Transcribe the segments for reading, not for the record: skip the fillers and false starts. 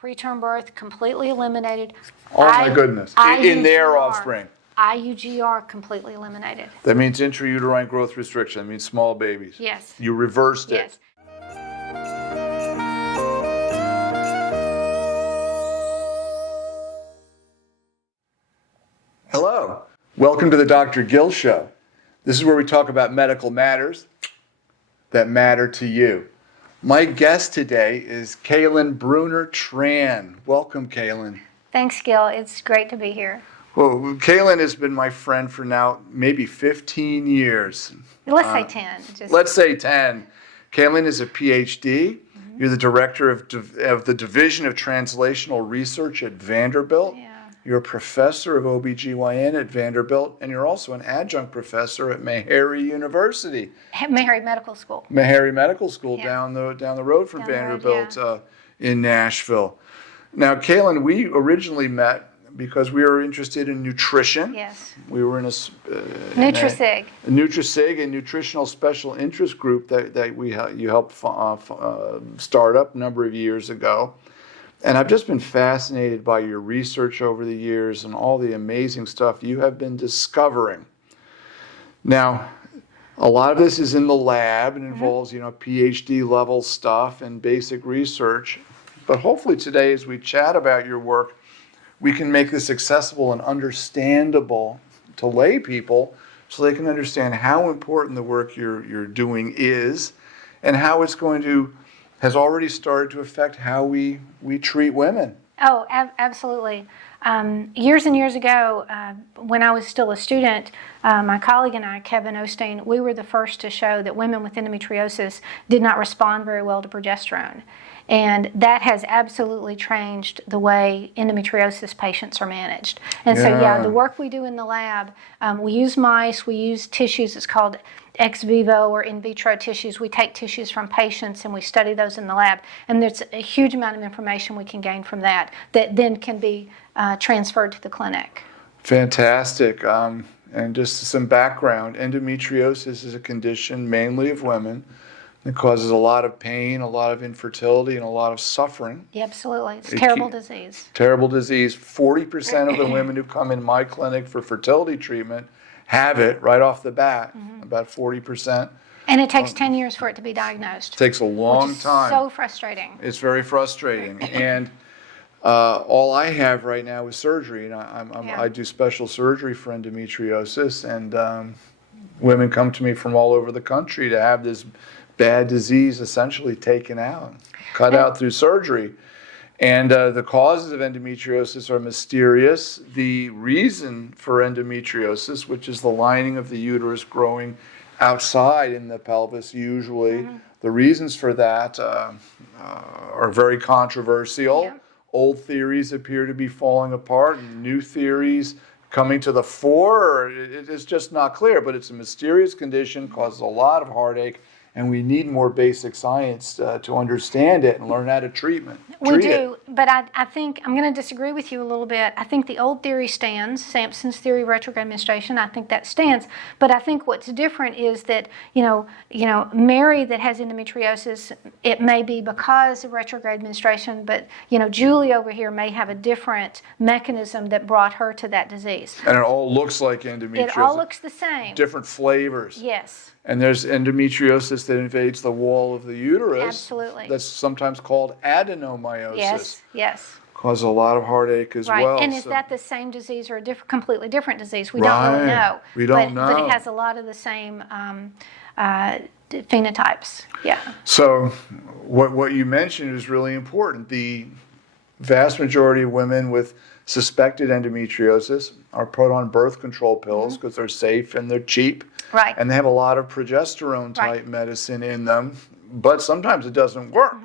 Preterm birth completely eliminated. Oh my goodness. In their offspring. IUGR completely eliminated. That means intrauterine growth restriction. That means small babies. Yes. You reversed it. Yes. Hello. Welcome to the Dr. Gill Show. This is where we talk about medical matters that matter to you. My guest today is Kaylon Bruner Tran. Welcome, Kaylon. Thanks, Gil. It's great to be here. Well, Kaylon has been my friend for now maybe 15 years. Let's say 10. Let's say 10. Kaylon is a PhD. Mm-hmm. You're the director of the Division of Translational Research at Vanderbilt. Yeah. You're a professor of OBGYN at Vanderbilt, and you're also an adjunct professor at Meharry University. Meharry Medical School. Meharry Medical School, Yeah. down the road from Vanderbilt, in Nashville. Now, Kaylon, we originally met because we were interested in nutrition. Yes. We were in a NutriSig. a NutriSig, a nutritional special interest group that you helped start up a number of years ago. And I've just been fascinated by your research over the years and all the amazing stuff you have been discovering. Now, a lot of this is in the lab and involves, PhD level stuff and basic research. But hopefully today, as we chat about your work, we can make this accessible and understandable to lay people so they can understand how important the work you're doing is and how it's has already started to affect how we treat women. Oh, absolutely. Years and years ago, when I was still a student, my colleague and I, Kevin Osteen, we were the first to show that women with endometriosis did not respond very well to progesterone. And that has absolutely changed the way endometriosis patients are managed. And so, the work we do in the lab, we use mice, we use tissues, it's called ex vivo or in vitro tissues. We take tissues from patients and we study those in the lab. And there's a huge amount of information we can gain from that then can be transferred to the clinic. Fantastic. And just some background, endometriosis is a condition mainly of women. It causes a lot of pain, a lot of infertility, and a lot of suffering. Yeah, absolutely. It's a terrible disease. Terrible disease. 40% of the women who come in my clinic for fertility treatment have it right off the bat, about 40%. And it takes 10 years for it to be diagnosed. It takes a long time. So frustrating. It's very frustrating. And all I have right now is surgery. And I do special surgery for endometriosis, and women come to me from all over the country to have this bad disease essentially taken out, cut out through surgery. And the causes of endometriosis are mysterious. The reason for endometriosis, which is the lining of the uterus growing outside in the pelvis usually, the reasons for that are very controversial. Yeah. Old theories appear to be falling apart, and new theories coming to the fore. It is just not clear, but it's a mysterious condition, causes a lot of heartache, and we need more basic science to understand it and learn how to treat it. We do, but I think I'm going to disagree with you a little bit. I think the old theory stands, Sampson's theory of retrograde menstruation. I think that stands. But I think what's different is that Mary that has endometriosis, it may be because of retrograde menstruation, but Julie over here may have a different mechanism that brought her to that disease. And it all looks like endometriosis. It all looks the same. Different flavors. Yes. And there's endometriosis that invades the wall of the uterus. Absolutely. That's sometimes called adenomyosis. Yes. Causes a lot of heartache as well. And is that the same disease or a completely different disease? We don't really know. We don't know. But it has a lot of the same phenotypes. Yeah. So what you mentioned is really important. The vast majority of women with suspected endometriosis are put on birth control pills because they're safe and they're cheap. Right. And they have a lot of progesterone type medicine in them, but sometimes it doesn't work.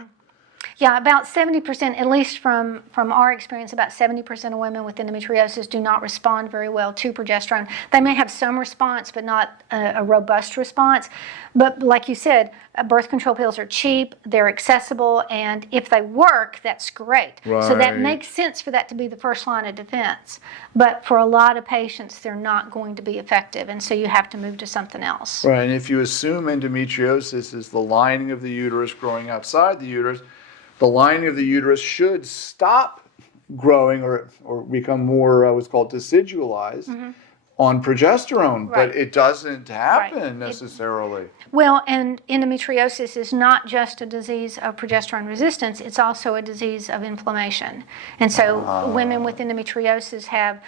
Yeah, about 70%, at least from our experience, about 70% of women with endometriosis do not respond very well to progesterone. They may have some response, but not a robust response. But like you said, birth control pills are cheap, they're accessible, and if they work, that's great. Right. So that makes sense for that to be the first line of defense. But for a lot of patients, they're not going to be effective, and so you have to move to something else. Right, and if you assume endometriosis is the lining of the uterus growing outside the uterus, the lining of the uterus should stop growing or become more what's called decidualized on progesterone, Right. but it doesn't happen Right. necessarily. Well, and endometriosis is not just a disease of progesterone resistance, it's also a disease of inflammation. And so women with endometriosis have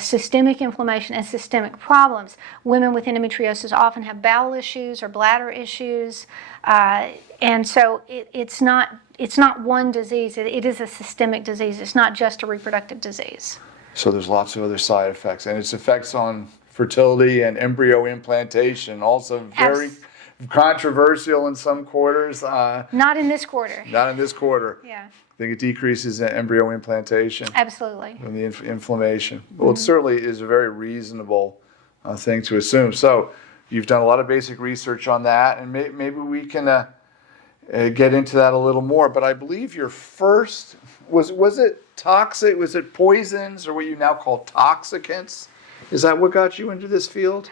systemic inflammation and systemic problems. Women with endometriosis often have bowel issues or bladder issues. And so it's not one disease, it is a systemic disease. It's not just a reproductive disease. So there's lots of other side effects, and its effects on fertility and embryo implantation also very controversial in some quarters. Not in this quarter. Not in this quarter. Yeah. I think it decreases embryo implantation Absolutely. and the inflammation. Well, it certainly is a very reasonable thing to assume. So you've done a lot of basic research on that, and maybe we can get into that a little more. But I believe your first, was it toxic? Was it poisons or what you now call toxicants? Is that what got you into this field?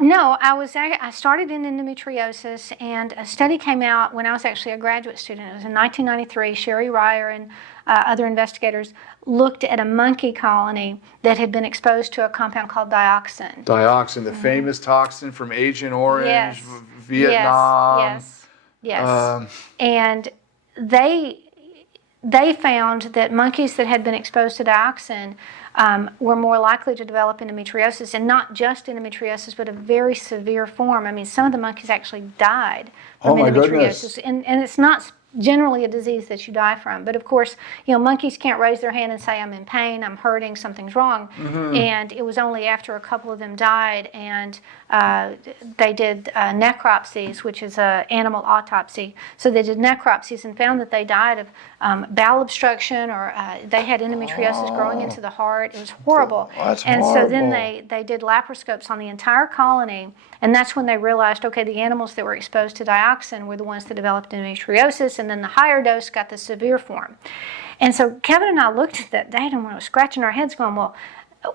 No, I started in endometriosis, and a study came out when I was actually a graduate student. It was in 1993. Sherry Ryer and other investigators looked at a monkey colony that had been exposed to a compound called dioxin. Dioxin, the famous toxin from Agent Orange, Yes. Vietnam. Yes. And they found that monkeys that had been exposed to dioxin were more likely to develop endometriosis, and not just endometriosis, but a very severe form. I mean, some of the monkeys actually died from endometriosis, and it's not generally a disease that you die from. But of course, monkeys can't raise their hand and say, I'm in pain, I'm hurting, something's wrong. And it was only after a couple of them died and they did necropsies, which is an animal autopsy. So they did necropsies and found that they died of bowel obstruction, or they had endometriosis growing into the heart. It was horrible. That's and horrible. So then they did laparoscopes on the entire colony, and that's when they realized, okay, the animals that were exposed to dioxin were the ones that developed endometriosis, and then the higher dose got the severe form. And so Kevin and I looked at that data and we were scratching our heads going, well,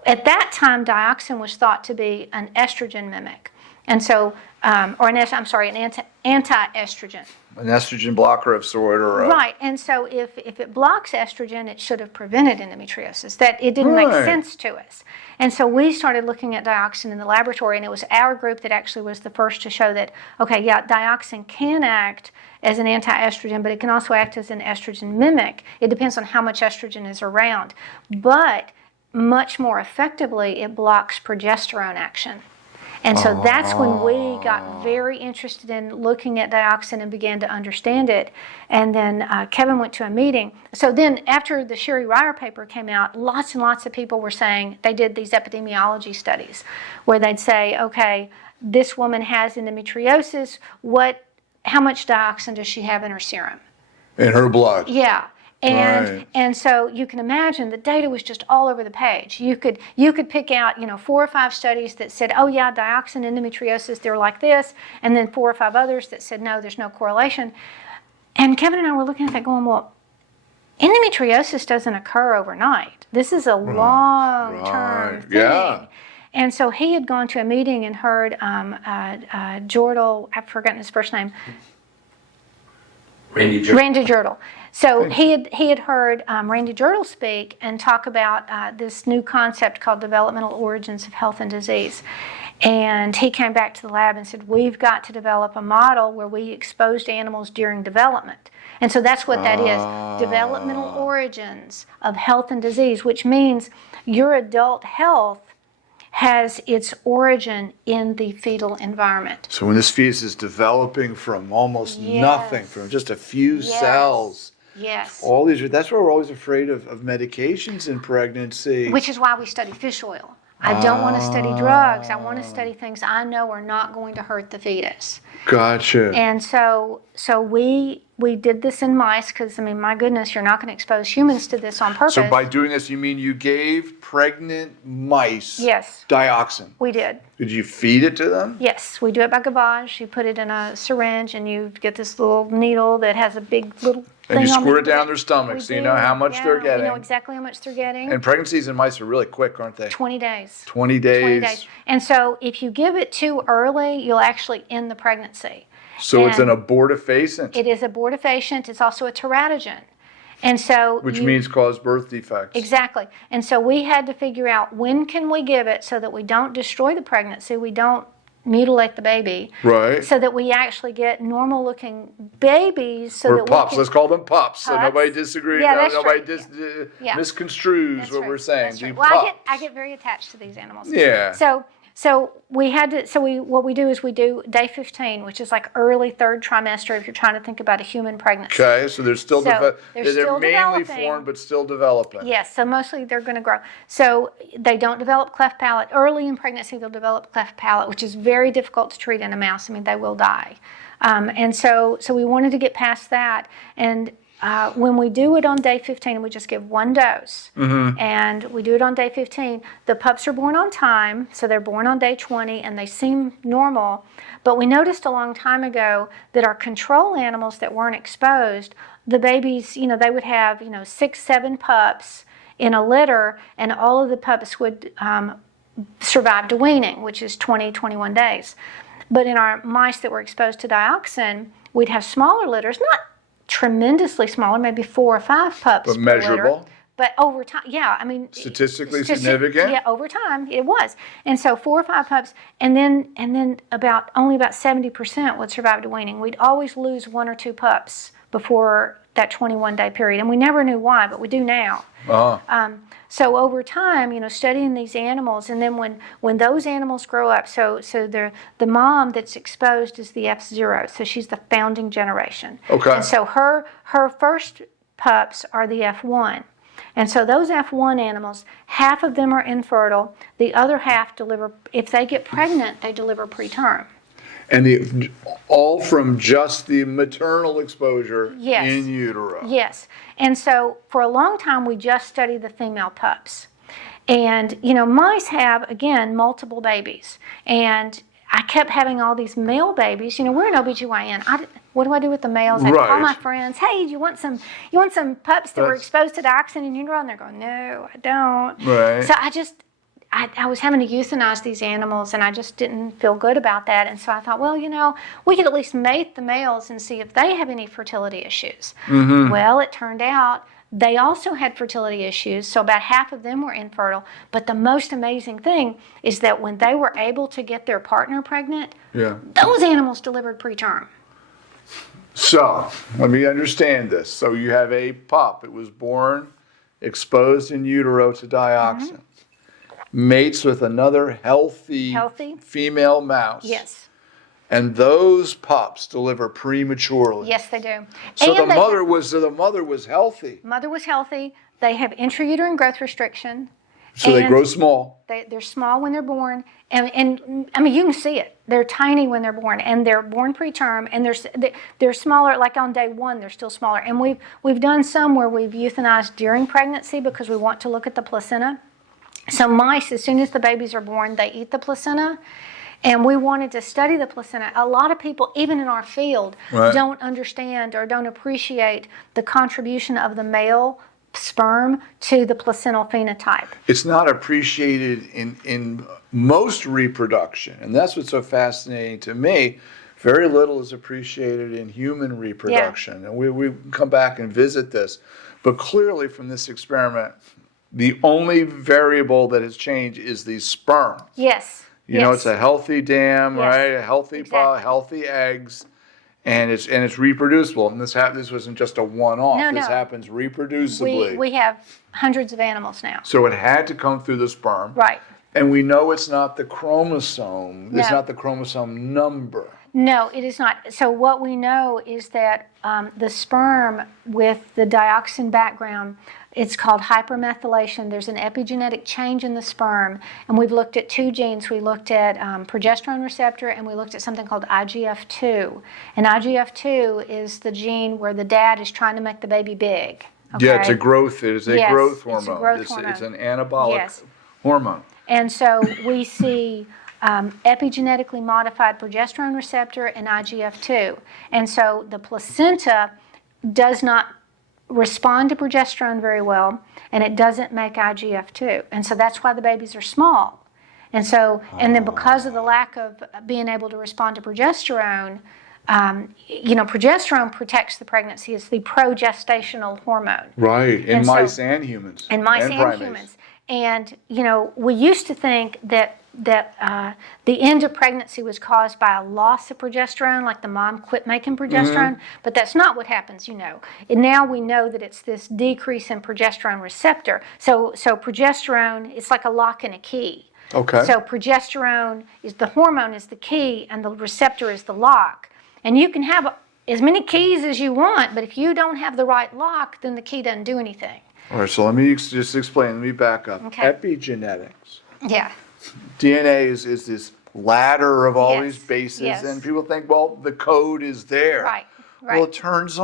at that time, dioxin was thought to be an estrogen mimic. And so, an anti-estrogen. An estrogen blocker of sort, or Right, and so if it blocks estrogen, it should have prevented endometriosis. That it didn't make sense to us. And so we started looking at dioxin in the laboratory, and it was our group that actually was the first to show that, okay, yeah, dioxin can act as an anti-estrogen, but it can also act as an estrogen mimic. It depends on how much estrogen is around. But much more effectively, it blocks progesterone action. And so that's when we got very interested in looking at dioxin and began to understand it. And then Kevin went to a meeting. So then after the Sherry Ryer paper came out, lots and lots of people were saying, they did these epidemiology studies where they'd say, okay, this woman has endometriosis. How much dioxin does she have in her serum? in her blood. Yeah. And so you can imagine the data was just all over the page. You could pick out 4 or 5 studies that said, oh yeah, dioxin endometriosis, they're like this, and then 4 or 5 others that said no, there's no correlation. And Kevin and I were looking at that going, well, endometriosis doesn't occur overnight. This is a long-term thing. Yeah. And so he had gone to a meeting and heard Jordal, I've forgotten his first name. Randy Jordal. So he had heard Randy Jordal speak and talk about this new concept called developmental origins of health and disease. And he came back to the lab and said, we've got to develop a model where we exposed animals during development. And so that's what that is, developmental origins of health and disease, which means your adult health has its origin in the fetal environment. So when this fetus is developing from almost nothing, from just a few cells, all these, that's why we're always afraid of medications in pregnancy. Which is why we study fish oil. I don't want to study drugs. I want to study things I know are not going to hurt the fetus. Gotcha. And so we did this in mice because, I mean, my goodness, you're not going to expose humans to this on purpose. So by doing this, you mean you gave pregnant mice dioxin? We did. Did you feed it to them? Yes, we do it by gavage. You put it in a syringe and you get this little needle that has a big little and thing you on squirt it down their stomachs so you know how much they're getting. We know exactly how much they're getting. And pregnancies in mice are really quick, aren't they? 20 days. 20 days. 20 days. And so if you give it too early, you'll actually end the pregnancy. So it's an abortifacient. It is abortifacient. It's also a teratogen. And so Which means cause birth defects. Exactly. And so we had to figure out when can we give it so that we don't destroy the pregnancy, we don't mutilate the baby, Right. so that we actually get normal looking babies. So or that pups. We can, Let's call them pups. So nobody disagrees. Yeah, that's nobody true. Yeah. misconstrues That's what right. we're saying. That's right. The Well, pups. I get very attached to these animals. Yeah. So we had to. What we do is we do day 15, which is like early third trimester. If you're trying to think about a human pregnancy. Okay, so they're still they're mainly developing. formed, but still developing. Yes, so mostly they're going to grow. So they don't develop cleft palate. Early in pregnancy, they'll develop cleft palate, which is very difficult to treat in a mouse. I mean, they will die. And so we wanted to get past that. And when we do it on day 15, we just give one dose. And we do it on day 15. The pups are born on time, so they're born on day 20, and they seem normal. But we noticed a long time ago that our control animals that weren't exposed, the babies, they would have, 6, 7 pups in a litter, and all of the pups would survive to weaning, which is 20, 21 days. But in our mice that were exposed to dioxin, we'd have smaller litters, not tremendously smaller, maybe 4 or 5 pups But per measurable. litter. But over time, yeah, I mean, Statistically significant. Yeah, over time it was, and so 4 or 5 pups, and then only about 70% would survive to weaning. We'd always lose 1 or 2 pups before that 21-day period, and we never knew why, but we do now. So over time, studying these animals, and then when those animals grow up, so the mom that's exposed is the F0, so she's the founding generation. Okay. And so her first pups are the F1. And so those F1 animals, half of them are infertile. The other half deliver, if they get pregnant, they deliver preterm. And all from just the maternal exposure Yes. in utero. Yes. And so for a long time, we just studied the female pups. And, mice have, again, multiple babies. And I kept having all these male babies. We're an OBGYN. What do I do with the males? I call my friends, hey, do you want some pups that were exposed to dioxin in utero? And they're going, no, I don't. Right. So I was having to euthanize these animals, and I just didn't feel good about that. And so I thought, well, we could at least mate the males and see if they have any fertility issues. Well, it turned out they also had fertility issues, so about half of them were infertile. But the most amazing thing is that when they were able to get their partner pregnant, those animals delivered preterm. So, let me understand this. So you have a pup. It was born exposed in utero to dioxin. Mates with another healthy female mouse. Yes. And those pups deliver prematurely. Yes, they do. So the mother was healthy. Mother was healthy. They have intrauterine growth restriction. So they grow small. They're small when they're born, and I mean you can see it. They're tiny when they're born, and they're born preterm, and they're smaller. Like on day 1, they're still smaller. And we've done some where we've euthanized during pregnancy because we want to look at the placenta. So mice, as soon as the babies are born, they eat the placenta. And we wanted to study the placenta. A lot of people, even in our field, don't understand or don't appreciate the contribution of the male sperm to the placental phenotype. It's not appreciated in most reproduction, and that's what's so fascinating to me. Very little is appreciated in human reproduction, and we come back and visit this. But clearly from this experiment, the only variable that has changed is the sperm. Yes. It's a healthy dam, right? A healthy exactly. healthy eggs, and it's reproducible. And this wasn't just a one-off. No. This happens reproducibly. We have hundreds of animals now. So it had to come through the sperm. Right. And we know it's not the chromosome. It's No. not the chromosome number. No, it is not. So what we know is that the sperm with the dioxin background, it's called hypermethylation. There's an epigenetic change in the sperm, and we've looked at 2 genes. We looked at progesterone receptor, and we looked at something called IGF-2. And IGF-2 is the gene where the dad is trying to make the baby big. Okay? Yeah, it's a growth hormone. It's a growth hormone. It's an anabolic hormone. And so we see epigenetically modified progesterone receptor and IGF-2. And so the placenta does not respond to progesterone very well, and it doesn't make IGF-2. And so that's why the babies are small. And so, and then because of the lack of being able to respond to progesterone, progesterone protects the pregnancy. It's the progestational hormone. Right, in And mice so, and humans. In mice and primates. humans. And, we used to think that the end of pregnancy was caused by a loss of progesterone, like the mom quit making progesterone, but that's not what happens, And now we know that it's this decrease in progesterone receptor. So progesterone, it's like a lock and a key. Okay. So progesterone is the hormone is the key, and the receptor is the lock. And you can have as many keys as you want, but if you don't have the right lock, then the key doesn't do anything. All right, so let me just explain. Let me back up. Okay. Epigenetics. Yeah. DNA is this ladder of all Yes, these bases, yes. and people think, well, the code is there. Right. Well, it turns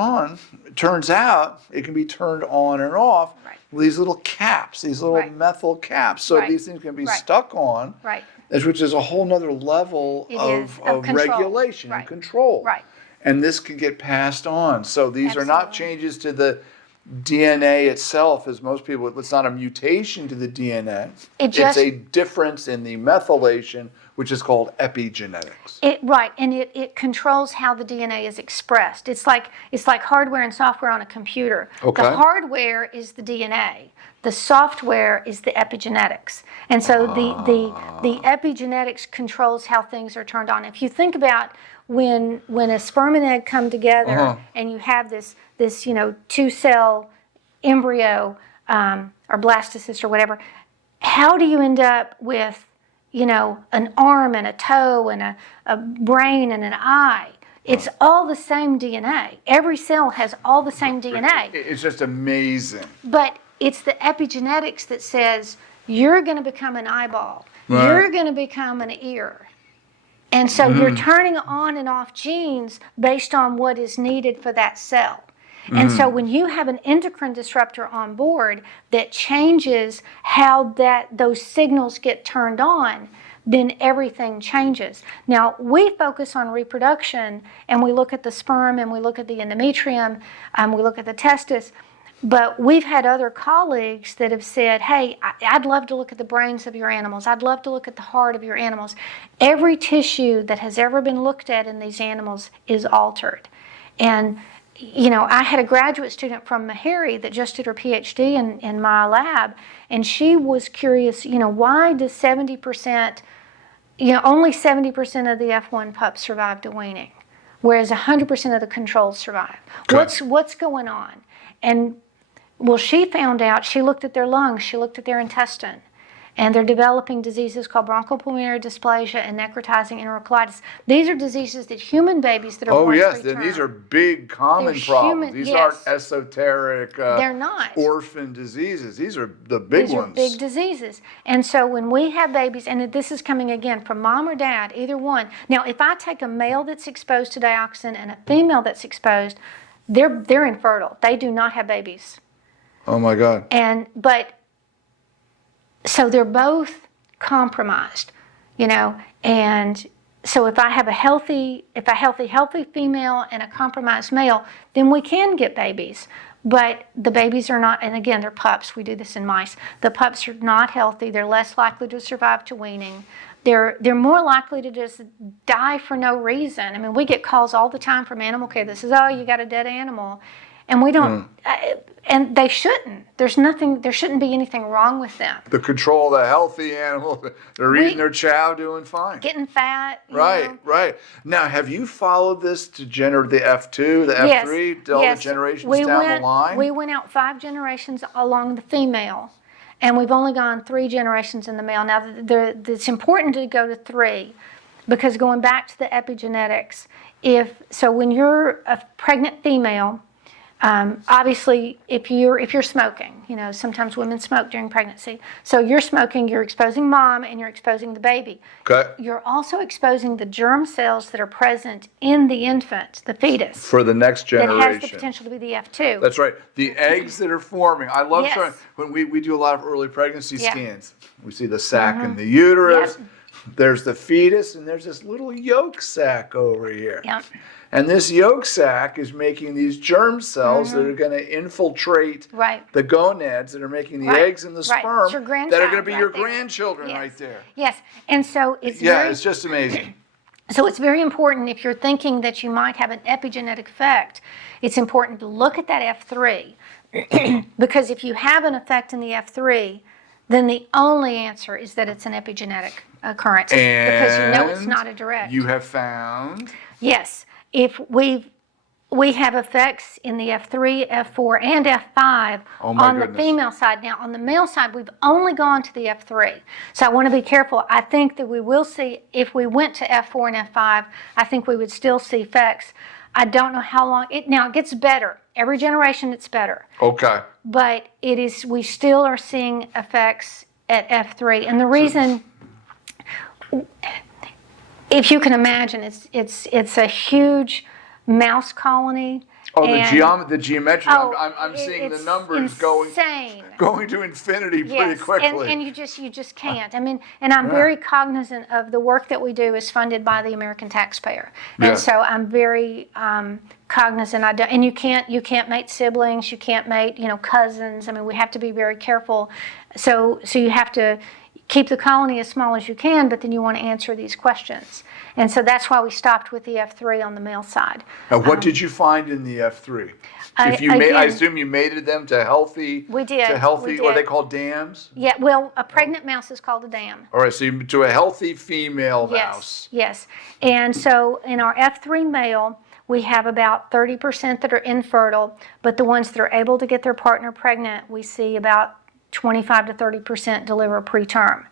out it can be turned on and off with these little caps, these little methyl caps. So these things can be stuck on, which is a whole nother level of regulation and control. Right. And this can get passed on. So these are not changes to the DNA itself, as most people, it's not a mutation to the DNA. It's a difference in the methylation, which is called epigenetics. And it controls how the DNA is expressed. It's like hardware and software on a computer. Okay. The hardware is the DNA. The software is the epigenetics. And so the epigenetics controls how things are turned on. If you think about when a sperm and egg come together and you have this 2-cell embryo or blastocyst or whatever, how do you end up with an arm and a toe and a brain and an eye? It's all the same DNA. Every cell has all the same DNA. It's just amazing. But it's the epigenetics that says you're going to become an eyeball. Right. You're going to become an ear. And so you're turning on and off genes based on what is needed for that cell. And so when you have an endocrine disruptor on board that changes how those signals get turned on, then everything changes. Now, we focus on reproduction, and we look at the sperm, and we look at the endometrium, we look at the testis. But we've had other colleagues that have said, hey, I'd love to look at the brains of your animals. I'd love to look at the heart of your animals. Every tissue that has ever been looked at in these animals is altered. And, I had a graduate student from Meharry that just did her PhD in my lab, and she was curious, why does 70%, only 70% of the F1 pups survive to weaning, whereas 100% of the controls survive? Okay. What's going on? And well, she found out, she looked at their lungs, she looked at their intestine, and they're developing diseases called bronchopulmonary dysplasia and necrotizing enterocolitis. These are diseases that human babies that are born preterm. Then these are big common problems. These aren't esoteric, they're not orphan diseases. These are the big ones. These are big diseases. And so when we have babies, and this is coming again from mom or dad, either one. Now, if I take a male that's exposed to dioxin and a female that's exposed, they're infertile. They do not have babies. Oh my God. So they're both compromised, and so if I have a healthy female and a compromised male, then we can get babies. But the babies are not, and again, they're pups. We do this in mice. The pups are not healthy. They're less likely to survive to weaning. They're more likely to just die for no reason. I mean, we get calls all the time from animal care that says, "Oh, you got a dead animal," and we don't. And they shouldn't. There shouldn't be anything wrong with them. The control of the healthy animals, they're eating their chow, doing fine. Getting fat. Right. Now, have you followed this to generate the F2, the F3, all the generations down the line? We went out 5 generations along the female, and we've only gone 3 generations in the male. Now, it's important to go to 3, because going back to the epigenetics, when you're a pregnant female, obviously, if you're smoking, sometimes women smoke during pregnancy. So you're smoking, you're exposing mom, and you're exposing the baby. Okay. You're also exposing the germ cells that are present in the infant, the fetus. For the next generation. That has the potential to be the F2. That's right. The eggs that are forming. I love showing, Yes. when we do a lot of early pregnancy scans, we see the sac in the uterus. Yep. There's the fetus, and there's this little yolk sac over here. Yep. And this yolk sac is making these germ cells that are going to infiltrate the gonads that are making the eggs and the sperm that are going to be your grandchildren right there. Yes, and so it's it's just amazing. So it's very important if you're thinking that you might have an epigenetic effect, it's important to look at that F3 because if you have an effect in the F3, then the only answer is that it's an epigenetic occurrence because you know it's not a direct. You have found? Yes. If we have effects in the F3, F4, and F5 on the female side. Now, on the male side, we've only gone to the F3. So I want to be careful. I think that we will see, if we went to F4 and F5, I think we would still see effects. I don't know how long. Now, it gets better. Every generation, it's better. Okay. But we still are seeing effects at F3. And the reason, if you can imagine, it's a huge mouse colony. Oh, the geometry. I'm seeing the numbers going to infinity pretty quickly. And you just can't. I mean, and I'm very cognizant of the work that we do is funded by the American taxpayer, and so I'm very cognizant. And you can't mate siblings, you can't mate cousins. I mean, we have to be very careful. So you have to keep the colony as small as you can, but then you want to answer these questions. And so that's why we stopped with the F3 on the male side. Now, what did you find in the F3? I assume you mated them to healthy. We did. To healthy, we did. Are they called dams? Yeah. Well, a pregnant mouse is called a dam. All right. So to a healthy female mouse. Yes. And so in our F3 male, we have about 30% that are infertile, but the ones that are able to get their partner pregnant, we see about 25 to 30% deliver preterm.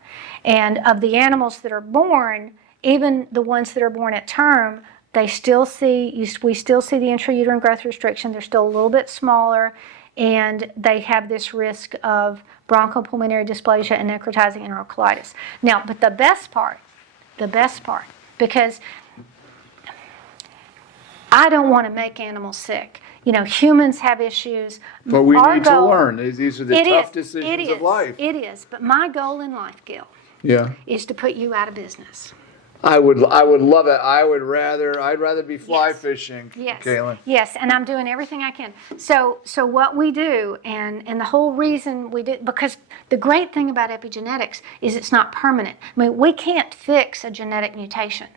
And of the animals that are born, even the ones that are born at term, we still see the intrauterine growth restriction. They're still a little bit smaller, and they have this risk of bronchopulmonary dysplasia and necrotizing enterocolitis. Now, but the best part, because I don't want to make animals sick. Humans have issues. But we need to learn. These are the tough decisions of life. It is. But my goal in life, Gil, is to put you out of business. I would love it. I'd rather be fly fishing, Kaylon. Yes, and I'm doing everything I can. So what we do, and the whole reason we did, because the great thing about epigenetics is it's not permanent. I mean, we can't fix a genetic mutation.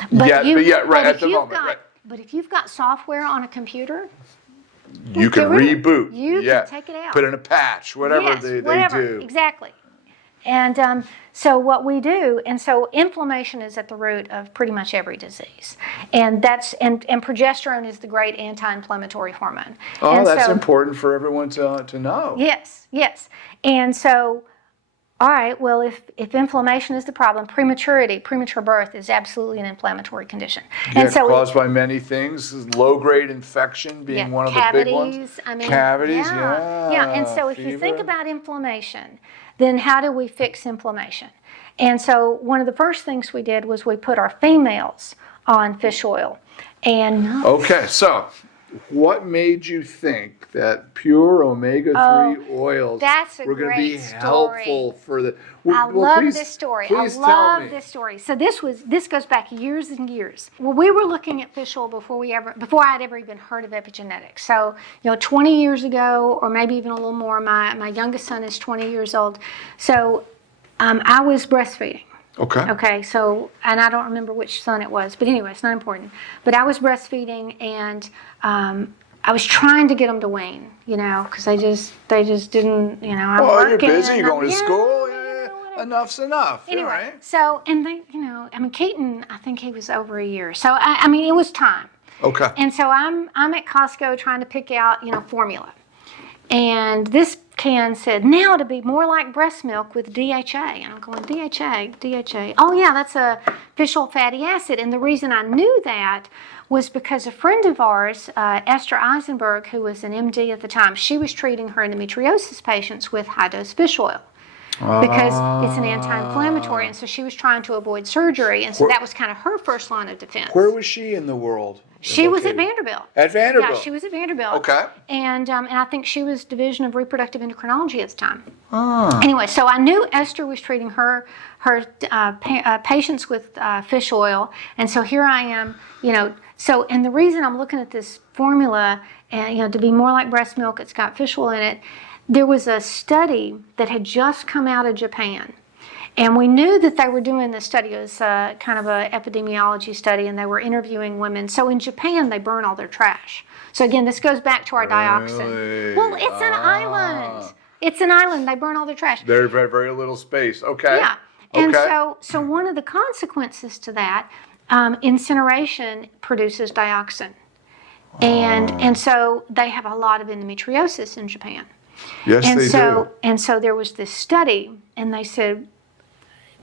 At the moment. But if you've got software on a computer, you can reboot. You can take it out. Put in a patch, whatever they do. Exactly. And so what we do, and so inflammation is at the root of pretty much every disease. And progesterone is the great anti-inflammatory hormone. Oh, and that's important for everyone to know. Yes. And so, all right, well, if inflammation is the problem, premature birth is absolutely an inflammatory condition. And so caused by many things, low-grade infection being one of the big ones. Cavities, yeah. And so if you think about inflammation, then how do we fix inflammation? And so one of the first things we did was we put our females on fish oil. Okay, so what made you think that pure omega-3 oils were going to be helpful for the... I love this story. This story. So this goes back years and years. Well, we were looking at fish oil before I'd ever even heard of epigenetics. So 20 years ago, or maybe even a little more. My youngest son is 20 years old. So I was breastfeeding. Okay. So, and I don't remember which son it was, but anyway, it's not important. But I was breastfeeding, and I was trying to get them to wean, because they just didn't, I'm working. You're busy. You're going to school. Enough's enough. Anyway, right. So, and they, Keaton, I think he was over a year. So, I mean, it was time. Okay. And so I'm at Costco trying to pick out, formula. And this can said, now to be more like breast milk with DHA. And I'm going, DHA. Oh, yeah, that's a fish oil fatty acid. And the reason I knew that was because a friend of ours, Esther Eisenberg, who was an MD at the time, she was treating her endometriosis patients with high-dose fish oil. Because it's an anti-inflammatory, and so she was trying to avoid surgery, and so that was kind of her first line of defense. Where was she in the world? She was at Vanderbilt. At Vanderbilt? Yeah, she was at Vanderbilt. Okay. And I think she was Division of Reproductive Endocrinology at the time. Anyway, so I knew Esther was treating her patients with fish oil, and so here I am, and the reason I'm looking at this formula, to be more like breast milk, it's got fish oil in it. There was a study that had just come out of Japan, And we knew that they were doing this study. It was kind of an epidemiology study, and they were interviewing women. So in Japan, they burn all their trash. So again, this goes back to our dioxin. Really? Well, it's an island. It's an island. They burn all their trash. Very, very, very little space. Okay. Yeah. And okay. so one of the consequences to that, incineration produces dioxin. And so they have a lot of endometriosis in Japan. Yes, they do. And so there was this study, and they said,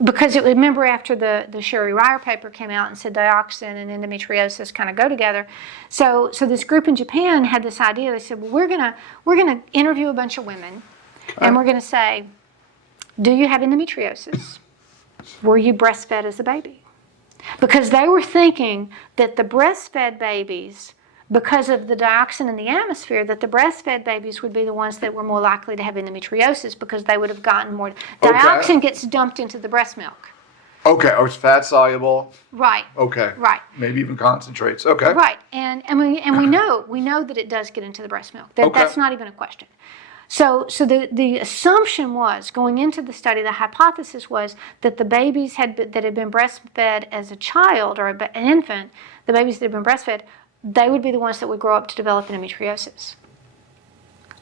because remember after the Sherry Ryer paper came out and said dioxin and endometriosis kind of go together, so this group in Japan had this idea. They said, well, we're gonna interview a bunch of women, and we're gonna say, do you have endometriosis? Were you breastfed as a baby? Because they were thinking that the breastfed babies, because of the dioxin in the atmosphere, that the breastfed babies would be the ones that were more likely to have endometriosis because they would have gotten more. Dioxin gets dumped into the breast milk. Okay, or it's fat soluble. Right. Okay. Right. Maybe even concentrates. Okay. Right, and we know that it does get into the breast milk. That's not even a question. So the assumption was, going into the study, the hypothesis was that the babies that had been breastfed as a child or an infant, the babies that had been breastfed, they would be the ones that would grow up to develop endometriosis.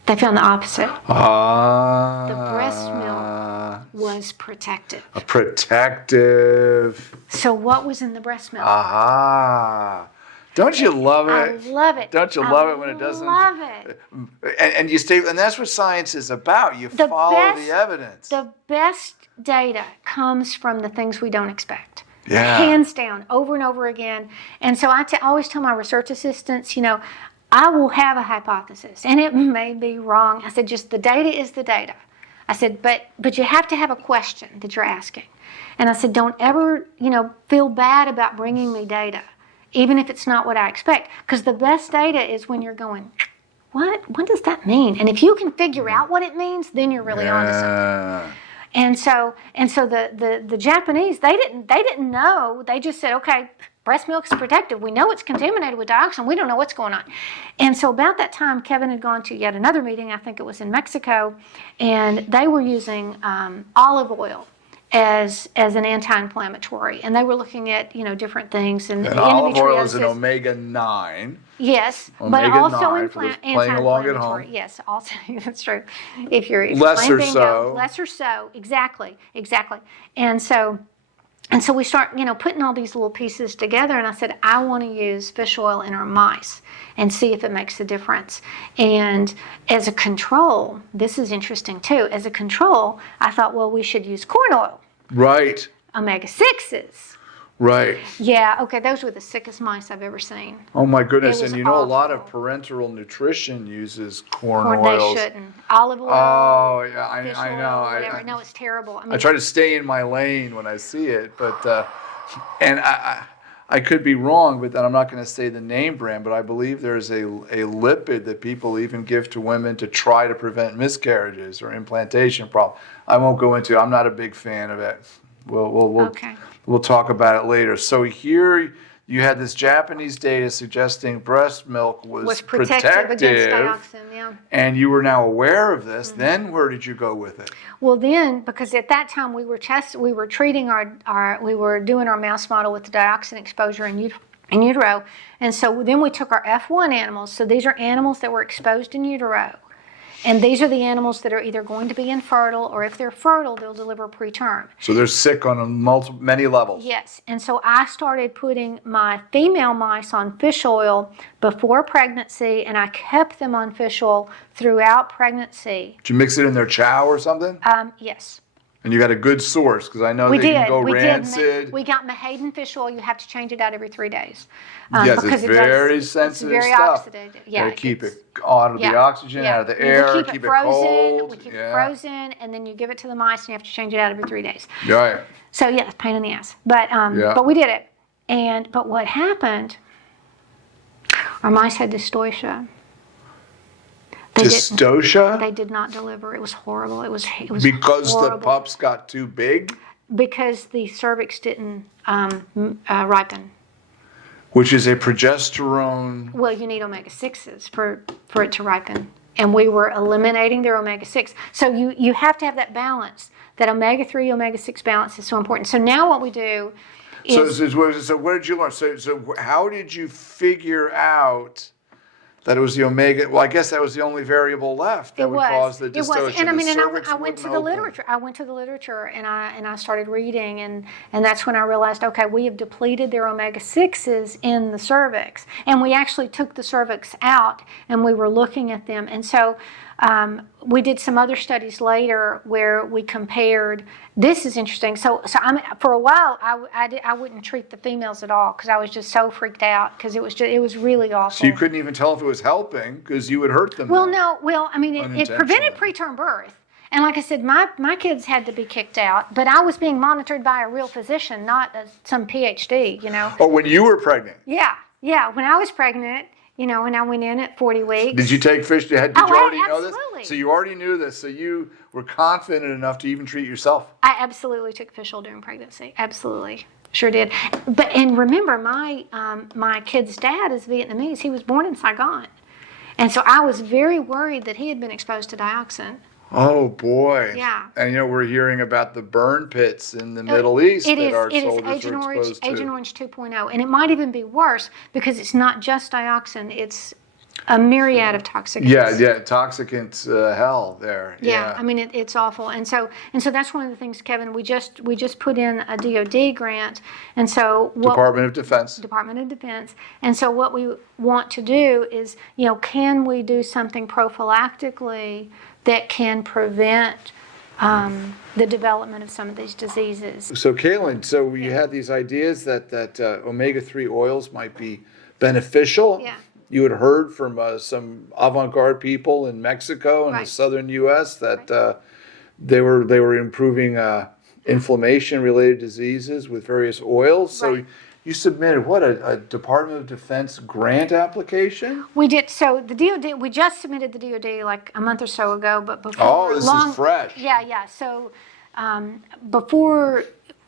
They found the opposite. The breast milk was protective. Protective. So what was in the breast milk? Don't you love it? I love it. Don't you love it when it doesn't? I love it. And you stay, and that's what science is about. You follow the evidence. The best data comes from the things we don't expect. Yeah. Hands down, over and over again. And so I always tell my research assistants, I will have a hypothesis, and it may be wrong. I said, just the data is the data. I said, but you have to have a question that you're asking. And I said, don't ever, feel bad about bringing me data, even if it's not what I expect. Because the best data is when you're going, what does that mean? And if you can figure out what it means, then you're really onto something. And so the Japanese, they didn't know. They just said, okay, breast milk is protective. We know it's contaminated with dioxin. We don't know what's going on. And so about that time, Kevin had gone to yet another meeting. I think it was in Mexico, and they were using olive oil as an anti-inflammatory, and they were looking at different things and olive oil is an omega-9. Yes, omega but also playing along at home. Yes, also that's true. If you're lesser so, exactly. And so we start putting all these little pieces together, and I said, I want to use fish oil in our mice and see if it makes a difference. And as a control, this is interesting too. As a control, I thought, well, we should use corn oil. Right. Omega-6s. Right. Yeah, okay, those were the sickest mice I've ever seen. Oh my goodness, and a lot awful. of parenteral nutrition uses corn They oils. shouldn't. Olive oil. Oh, yeah, fish I oil, know. whatever. No, it's terrible. I try to stay in my lane when I see it, but and I could be wrong, but then I'm not going to say the name brand, but I believe there's a lipid that people even give to women to try to prevent miscarriages or implantation problems. I won't go into it. I'm not a big fan of it. We'll talk about it later. So here you had this Japanese data suggesting breast milk was protective against dioxin, yeah. And you were now aware of this. Mm-hmm. Then where did you go with it? Well, then, because at that time we were treating we were doing our mouse model with the dioxin exposure in utero, and so then we took our F1 animals. So these are animals that were exposed in utero. And these are the animals that are either going to be infertile, or if they're fertile, they'll deliver preterm. So they're sick on many levels. Yes. And so I started putting my female mice on fish oil before pregnancy, and I kept them on fish oil throughout pregnancy. Did you mix it in their chow or something? Yes. And you got a good source, because I know they can go rancid. We got Mahaden fish oil. You have to change it out every 3 days. Yes, it's very sensitive it's very stuff. Oxidative. Yeah, keep it out of the oxygen, out of the air, keep it cold. We keep it frozen, and then you give it to the mice, and you have to change it out every 3 days. Right. So yeah, it's a pain in the ass. But we did it. But what happened, our mice had dystocia. Dystocia? They did not deliver. It was horrible. It was because horrible. The pups got too big? Because the cervix didn't ripen. Which is a progesterone. Well, you need omega-6s for it to ripen. and we were eliminating their omega-6. So you have to have that balance. That omega-3, omega-6 balance is so important. So now what we do is... So what did you learn? So how did you figure out that it was the omega? Well, I guess that was the only variable left that would cause the dystocia. It was, and I mean, I went to the open. literature. I went to the literature, and I started reading, and that's when I realized, okay, we have depleted their omega-6s in the cervix, and we actually took the cervix out, and we were looking at them, and so we did some other studies later where we compared. This is interesting. So I mean, for a while, I wouldn't treat the females at all because I was just so freaked out because it was really awful. So you couldn't even tell if it was helping because you would hurt them. Well, no. Well, I mean, it prevented preterm birth. And like I said, my kids had to be kicked out, but I was being monitored by a real physician, not some PhD, you know. Oh, when you were pregnant? Yeah. When I was pregnant, you know, and I went in at 40 weeks. Did you take fish? Did you already know this? Absolutely. So you already knew this. So you were confident enough to even treat yourself. I absolutely took fish oil during pregnancy. Absolutely. Sure did. And remember, my kid's dad is Vietnamese. He was born in Saigon. And so I was very worried that he had been exposed to dioxin. Oh, boy. Yeah. And, you know, we're hearing about the burn pits in the Middle East that our soldiers are exposed to. Agent Orange 2.0. And it might even be worse because it's not just dioxin. It's a myriad of toxicants. Yeah, toxicants, hell there. Yeah, I mean, it's awful. And so that's one of the things, Kevin, we just put in a DOD grant. And so Department of Defense. And so what we want to do is, you know, can we do something prophylactically that can prevent the development of some of these diseases? So, Kaylon, you had these ideas that omega-3 oils might be beneficial. Yeah. You had heard from some avant-garde people in Mexico and the southern U.S. that they were improving inflammation-related diseases with various oils. So you submitted a Department of Defense grant application? We did. So the DoD, we just submitted the DoD like a month or so ago, but before. Oh, this is fresh. Yeah. So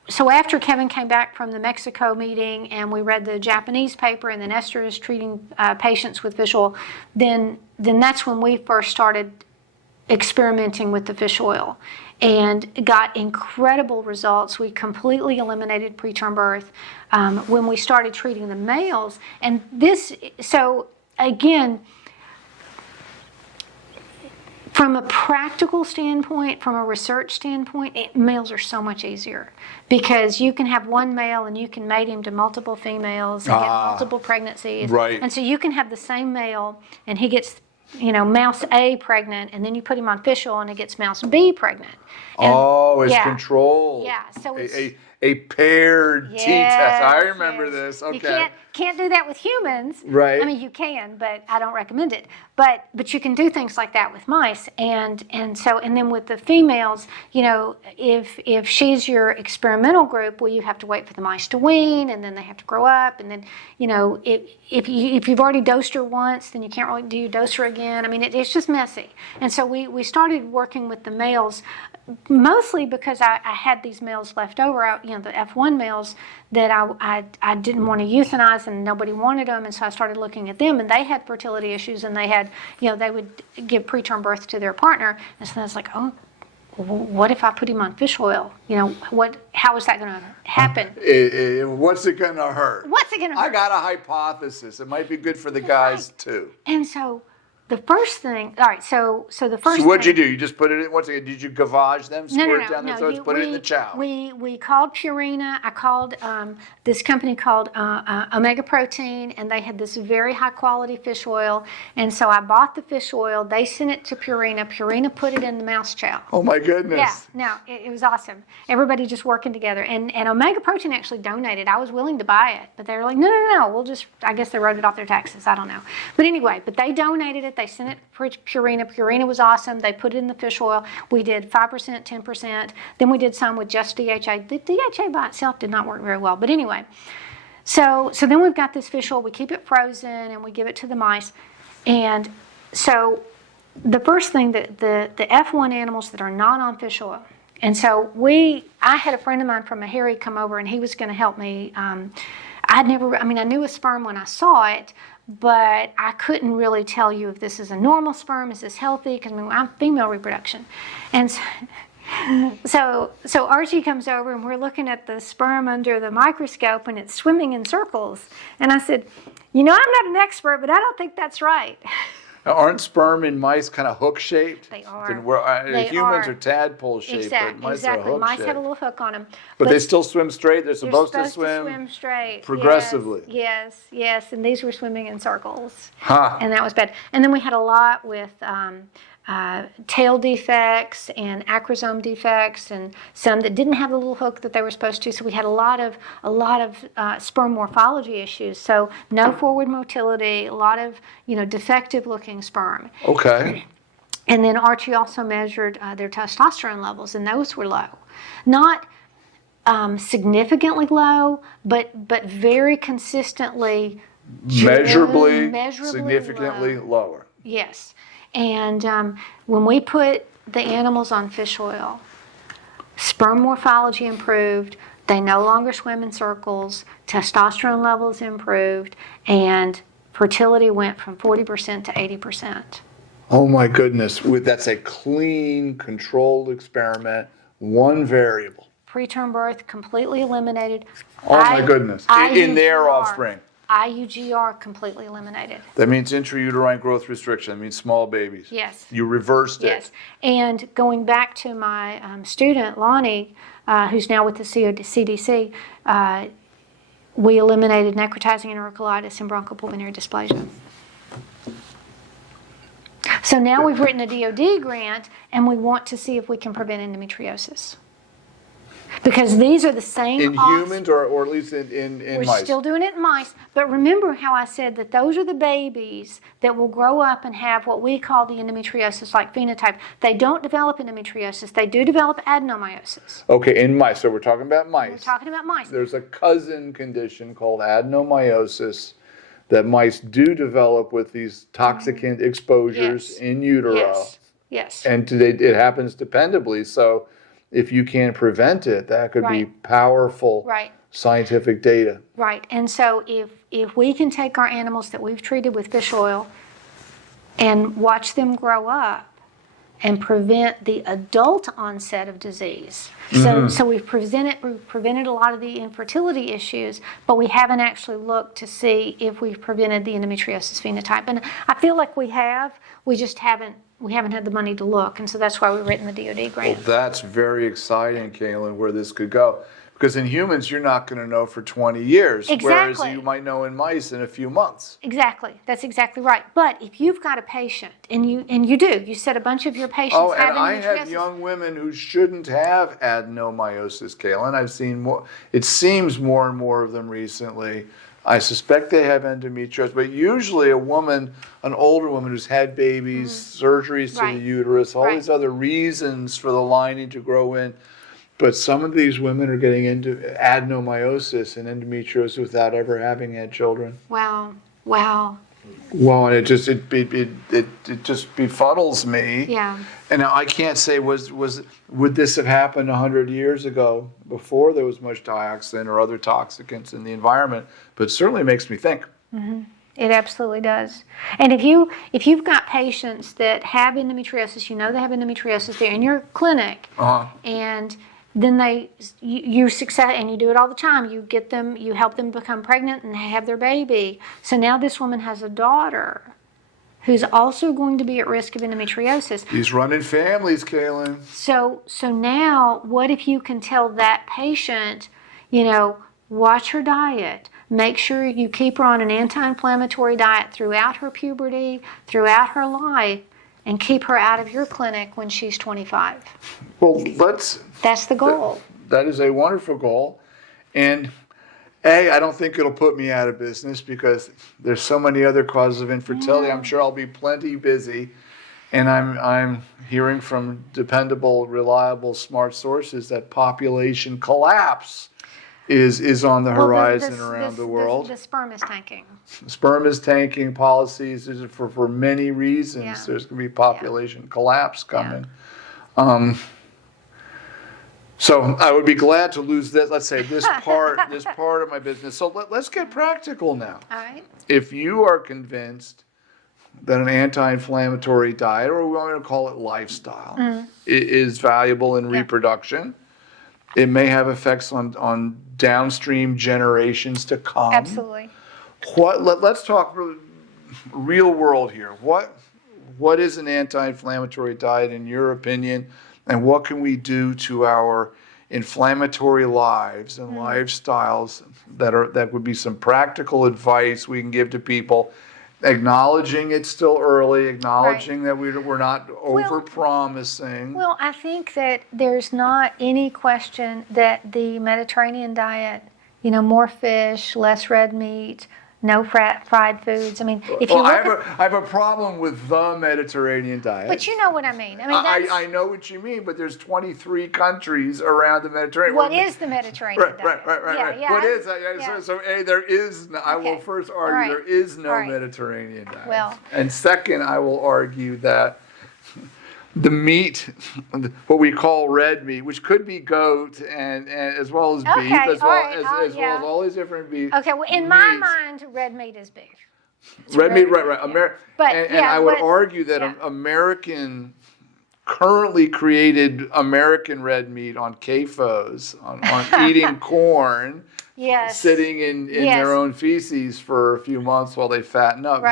So after Kevin came back from the Mexico meeting and we read the Japanese paper and then Esther is treating patients with fish oil, then that's when we first started experimenting with the fish oil and got incredible results. We completely eliminated preterm birth when we started treating the males. And so again, from a practical standpoint, from a research standpoint, males are so much easier because you can have one male and you can mate him to multiple females and get multiple pregnancies. Right. And so you can have the same male and he gets, mouse A pregnant, and then you put him on fish oil and it gets mouse B pregnant. And, it's controlled. Yeah, so it's a paired T-test. I remember this. Okay. You can't do that with humans. Right. I mean, you can, but I don't recommend it. But you can do things like that with mice, and then with the females, if she's your experimental group, well, you have to wait for the mice to wean, and then they have to grow up, and then if you've already dosed her once, then you can't really dose her again. I mean, it's just messy. And so we started working with the males, mostly because I had these males left over, the F1 males that I didn't want to euthanize and nobody wanted them, and so I started looking at them, and they had fertility issues, and they had, they would give preterm birth to their partner, and so I was like, oh, what if I put him on fish oil? How is that going to happen? What's it going to hurt? I got a hypothesis. It might be good for the guys too. And so the first thing, all right, so the first So what'd you do? You just put it in, once again, did you gavage them, squirt it down their throats, put it in the chow? We called Purina. I called this company called Omega Protein, and they had this very high quality fish oil, and so I bought the fish oil. They sent it to Purina. Purina put it in the mouse chow. Oh my goodness. Yeah, no, it was awesome. Everybody just working together, and Omega Protein actually donated. I was willing to buy it, but they were like, no, we'll just, I guess they wrote it off their taxes. I don't know. But anyway, they donated it. They sent it for Purina. Purina was awesome. They put it in the fish oil. We did 5%, 10%. Then we did some with just DHA. The DHA by itself did not work very well. But anyway, so then we've got this fish oil. We keep it frozen and we give it to the mice. And so the first thing, the F1 animals that are not on fish oil. And so I had a friend of mine from Meharry come over, and he was going to help me I knew a sperm when I saw it, but I couldn't really tell you if this is a normal sperm, is this healthy? Because I'm female reproduction. And so Archie comes over and we're looking at the sperm under the microscope and it's swimming in circles. And I said, I'm not an expert, but I don't think that's right. Aren't sperm in mice kind of hook-shaped? They are. Humans are tadpole-shaped, but mice are hook-shaped. Mice have a little hook on them. But they still swim straight? They're supposed to swim straight. Progressively? Yes. And these were swimming in circles. Huh. And that was bad. And then we had a lot with tail defects and acrosome defects, and some that didn't have the little hook that they were supposed to. So we had a lot of sperm morphology issues. So no forward motility, a lot of defective looking sperm. Okay. And then Archie also measured their testosterone levels, and those were low, not significantly low, but very consistently, measurably significantly lower. Yes. And when we put the animals on fish oil, sperm morphology improved, they no longer swim in circles, testosterone levels improved, and fertility went from 40% to 80%. Oh my goodness, that's a clean, controlled experiment, one variable. Preterm birth completely eliminated. Oh my goodness, in their offspring. IUGR completely eliminated. That means intrauterine growth restriction. That means small babies. Yes. You reversed it. Yes. And going back to my student, Lonnie, who's now with the CDC, we eliminated necrotizing enterocolitis and bronchopulmonary dysplasia. So now we've written a DoD grant, and we want to see if we can prevent endometriosis. Because these are the same in humans, or at least in mice. We're still doing it in mice. But remember how I said that those are the babies that will grow up and have what we call the endometriosis-like phenotype. They don't develop endometriosis. They do develop adenomyosis. Okay, in mice. So we're talking about mice. We're talking about mice. There's a cousin condition called adenomyosis that mice do develop with these toxicant exposures in utero. Yes. And it happens dependably. So if you can prevent it, that could be powerful scientific data. Right. And so if we can take our animals that we've treated with fish oil and watch them grow up and prevent the adult onset of disease. So we've prevented a lot of the infertility issues, but we haven't actually looked to see if we've prevented the endometriosis phenotype. And I feel like we have. We just haven't had the money to look, and so that's why we've written the DoD grant. Well, that's very exciting, Kaylon, where this could go. Because in humans, you're not going to know for 20 years, whereas you might know in mice in a few months. Exactly. That's exactly right. But if you've got a patient, and you said a bunch of your patients have endometriosis. I have young women who shouldn't have adenomyosis, Kaylon. I've seen more. It seems more and more of them recently. I suspect they have endometriosis, but usually an older woman who's had babies, surgeries to the uterus, all these other reasons for the lining to grow in. But some of these women are getting into adenomyosis and endometriosis without ever having had children. Wow. Well, and it just befuddles me. Yeah. And now I can't say would this have happened 100 years ago before there was much dioxin or other toxicants in the environment, but it certainly makes me think. Mm-hmm. It absolutely does. And if you've got patients that have endometriosis, they have endometriosis, they're in your clinic, and then you success, and you do it all the time. You help them become pregnant and have their baby. So now this woman has a daughter who's also going to be at risk of endometriosis. He's running families, Kaylon. So now, what if you can tell that patient, watch her diet, make sure you keep her on an anti-inflammatory diet throughout her puberty, throughout her life, and keep her out of your clinic when she's 25. Well, that's the goal. That is a wonderful goal. And I don't think it'll put me out of business because there's so many other causes of infertility. I'm sure I'll be plenty busy. And I'm hearing from dependable, reliable, smart sources that population collapse is on the horizon around the world. The sperm is tanking. Sperm is tanking. Policies for many reasons. There's going to be population collapse coming. So I would be glad to lose this, let's say this part of my business. So let's get practical now. All right. If you are convinced that an anti-inflammatory diet, or we want to call it lifestyle, is valuable in reproduction, it may have effects on downstream generations to come. Absolutely. Let's talk real world here. What is an anti-inflammatory diet in your opinion, and what can we do to our inflammatory lives and lifestyles that would be some practical advice we can give to people, acknowledging it's still early, acknowledging that we're not over-promising. Well, I think that there's not any question that the Mediterranean diet, more fish, less red meat, no fried foods. I mean, if you I have a problem with the Mediterranean diet. But you know what I mean. I know what you mean, but there's 23 countries around the Mediterranean. What is the Mediterranean diet? Right. Yeah, what is? So A, there is. I will first argue there is no Mediterranean diet. Well, and second, I will argue that the meat, what we call red meat, which could be goat and as well as beef, as well as all these different beef. Okay, well, in my mind, red meat is beef. Red meat, right. I would argue that American, currently created American red meat on CAFOs, on eating corn, sitting in their own feces for a few months while they fatten up,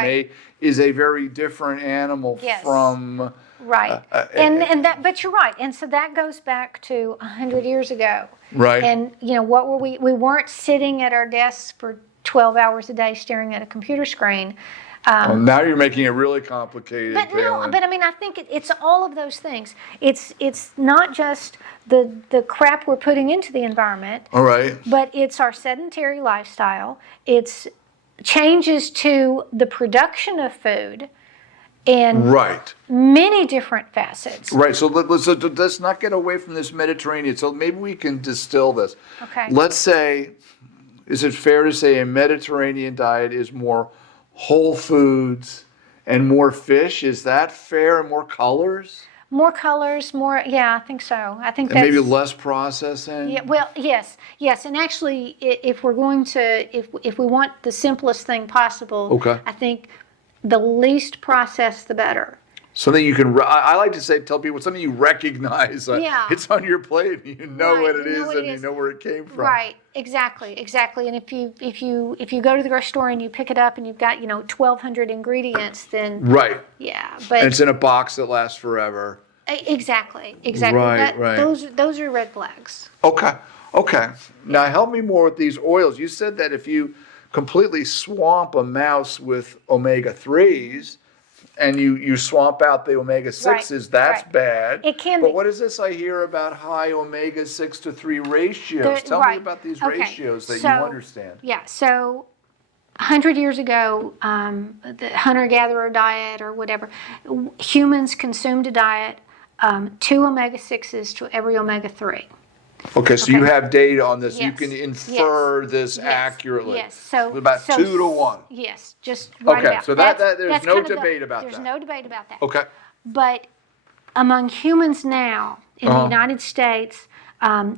is a very different animal from... Right, but you're right, and so that goes back to 100 years ago. Right. And what were we? We weren't sitting at our desks for 12 hours a day staring at a computer screen. Well, now you're making it really complicated. But I mean, I think it's all of those things. It's not just the crap we're putting into the environment. All right. But it's our sedentary lifestyle. It's changes to the production of food. And many different facets. Right. So let's not get away from this Mediterranean. So maybe we can distill this. Okay. Let's say, is it fair to say a Mediterranean diet is more whole foods and more fish? Is that fair? And more colors? More colors, I think so. I think and that's... maybe less processing? Yeah, well, yes. And actually, if we're going to, if we want the simplest thing possible, I think... the least processed, the better. Something you can, I like to tell people, something you recognize. It's on your plate, you know what it is, and you know where it came from. Right, exactly. And if you go to the grocery store and you pick it up and you've got 1,200 ingredients, then but and it's in a box that lasts forever. Exactly. Right. Those are red flags. Okay. Now help me more with these oils. You said that if you completely swamp a mouse with omega-3s and you swamp out the omega-6s, that's bad. It can be. But what is this I hear about high omega-6 to 3 ratios? Tell me about these ratios that you understand. Yeah, so 100 years ago, the hunter-gatherer diet or whatever, humans consumed a diet 2 omega-6s to every omega-3. Okay, so you have data on this. You can infer this accurately. Yes. So about 2 to 1. Yes, just right about. So there's no debate about that. There's no debate about that. Okay. But among humans now in the United States,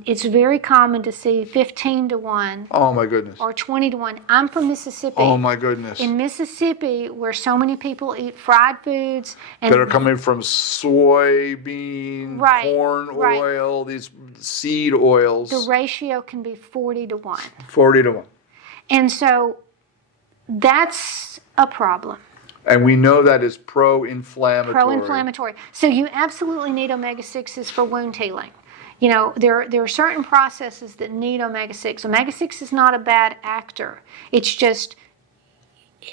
it's very common to see 15 to 1. Oh my goodness. Or 20 to 1. I'm from Mississippi. Oh my goodness. In Mississippi, where so many people eat fried foods that are coming from soybean, corn oil, these seed oils. The ratio can be 40 to 1. 40 to 1. And so that's a problem. And we know that is pro-inflammatory. Pro-inflammatory. So you absolutely need omega-6s for wound healing. There are certain processes that need omega-6. Omega-6 is not a bad actor. It's just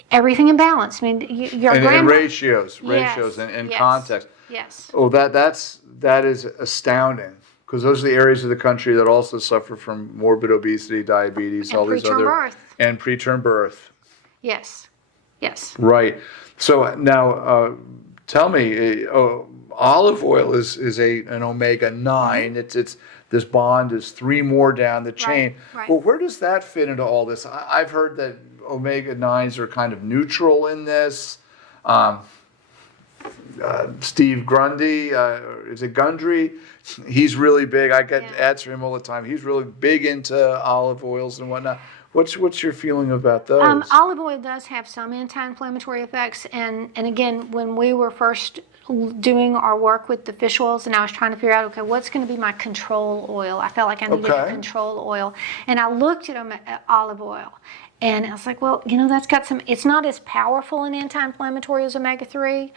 everything in balance. I mean, your and ratios and context. Yes. Oh, that is astounding, because those are the areas of the country that also suffer from morbid obesity, diabetes, and all these other birth. And preterm birth. Yes. Right. So now, tell me. Olive oil is an omega-9. It's this bond is 3 more down the chain. Right. Well, where does that fit into all this? I've heard that omega-9s are kind of neutral in this. Steve Grundy, is it Gundry? He's really big. I get ads for him all the time. He's really big into olive oils and whatnot. What's your feeling about those? Olive oil does have some anti-inflammatory effects, and again, when we were first doing our work with the fish oils, and I was trying to figure out, okay, what's going to be my control oil? I felt like I needed a control oil, and I looked at olive oil, and I was like, well, that's got some. It's not as powerful an anti-inflammatory as omega-3.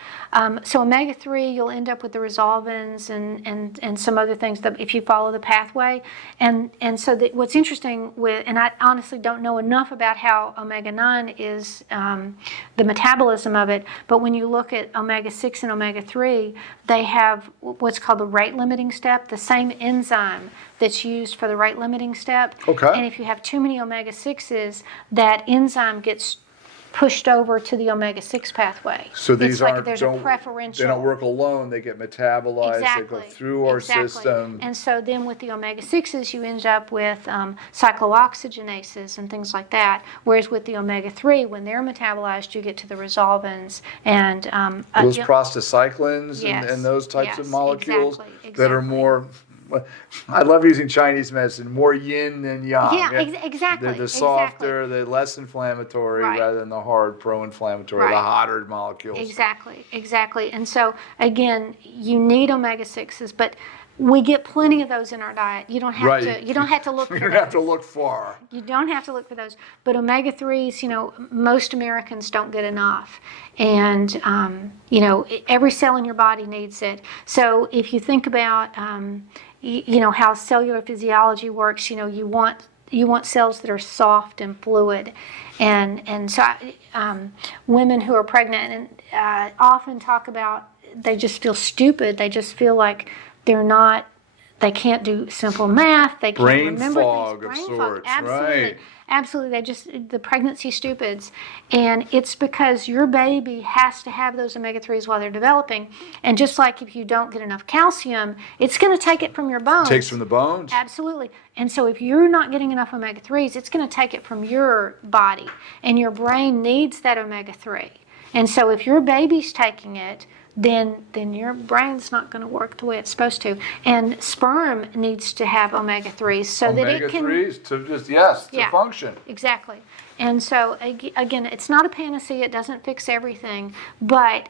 So omega-3, you'll end up with the resolvins and some other things that if you follow the pathway. And so what's interesting and I honestly don't know enough about how omega-9 is the metabolism of it. But when you look at omega-6 and omega-3, they have what's called the rate limiting step, the same enzyme that's used for the rate limiting step. Okay. And if you have too many omega-6s, that enzyme gets pushed over to the omega-6 pathway. So these there's a preferential. They don't work alone. They get metabolized. They go through our system. And so then with the omega-6s, you end up with cyclooxygenases and things like that. Whereas with the omega-3, when they're metabolized, you get to the resolvins and those prostacyclins and those types of molecules that are more. I love using Chinese medicine, more yin than yang. Yeah, exactly. They're the softer, the less inflammatory rather than the hard pro-inflammatory, the hotter molecules. Exactly. And so, again, you need omega-6s, but we get plenty of those in our diet. You don't have to. You don't have to look. You don't have to look far. You don't have to look for those. But omega-3s, most Americans don't get enough, and every cell in your body needs it. So if you think about, how cellular physiology works, you want cells that are soft and fluid, and so women who are pregnant and often talk about they just feel stupid. They just feel like they can't do simple math. They can't remember things. Brain fog of sorts, Absolutely. Absolutely. They just, the pregnancy stupids. And it's because your baby has to have those omega-3s while they're developing. And just like if you don't get enough calcium, it's going to take it from your bones. It takes from the bones? Absolutely. And so if you're not getting enough omega-3s, it's going to take it from your body. And your brain needs that omega-3. And so if your baby's taking it, then your brain's not going to work the way it's supposed to. And sperm needs to have omega-3s so that it can... Omega-3s to just, to function. Exactly. And so, again, it's not a panacea. It doesn't fix everything. But